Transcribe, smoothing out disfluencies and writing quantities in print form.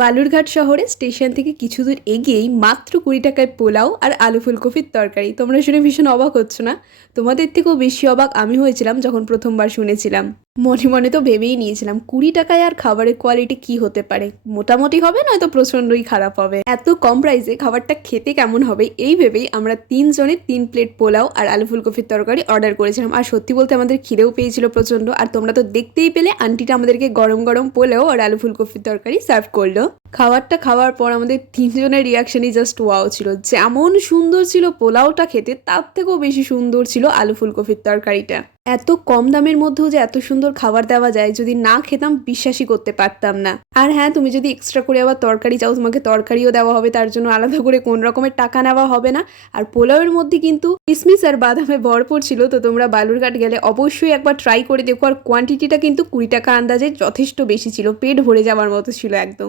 বালুরঘাট শহরে স্টেশন থেকে কিছু দূর এগিয়েই মাত্র 20 টাকায় পোলাও আর আলু ফুলকপির তরকারি। তোমরা শুনে ভীষণ অবাক হচ্ছ না? তোমাদের থেকেও বেশি অবাক আমি হয়েছিলাম যখন প্রথমবার শুনেছিলাম। মনে মনে তো ভেবেই নিয়েছিলাম 20 টাকায় আর খাবারের কোয়ালিটি কি হতে পারে, মোটামুটি হবে নয়তো প্রচণ্ডই খারাপ হবে। এত কম প্রাইসে খাবারটা খেতে কেমন হবে এই ভেবেই আমরা 3 জনে 3 প্লেট পোলাও আর আলু ফুলকপির তরকারি অর্ডার করেছিলাম। আর সত্যি বলতে আমাদের খিদেও পেয়েছিল প্রচণ্ড। আর তোমরা তো দেখতেই পেলে আন্টিটা আমাদেরকে গরম গরম পোলাও আর আলু ফুলকপির তরকারি সার্ভ করলো। খাবারটা খাওয়ার পর আমাদের 3 জনের রিয়াকশনই জাস্ট ওয়াও ছিল। যেমন সুন্দর ছিল পোলাওটা খেতে, তার থেকেও বেশি সুন্দর ছিল আলু ফুলকপির তরকারিটা। এত কম দামের মধ্যেও যে এত সুন্দর খাবার দেওয়া যায়, যদি না খেতাম বিশ্বাসই করতে পারতাম না। আর হ্যাঁ, তুমি যদি এক্সট্রা করে আবার তরকারি চাও, তোমাকে তরকারিও দেওয়া হবে, তার জন্য আলাদা করে কোন রকমের টাকা নেওয়া হবে না। আর পোলাওয়ের মধ্যে কিন্তু কিশমিশ আর বাদামে ভরপুর ছিল। তো তোমরা বালুরঘাট গেলে অবশ্যই একবার ট্রাই করে দেখো। আর কোয়ান্টিটিটা কিন্তু 20 টাকা আন্দাজে যথেষ্ট বেশি ছিল, পেট ভরে যাওয়ার মতো ছিল একদম।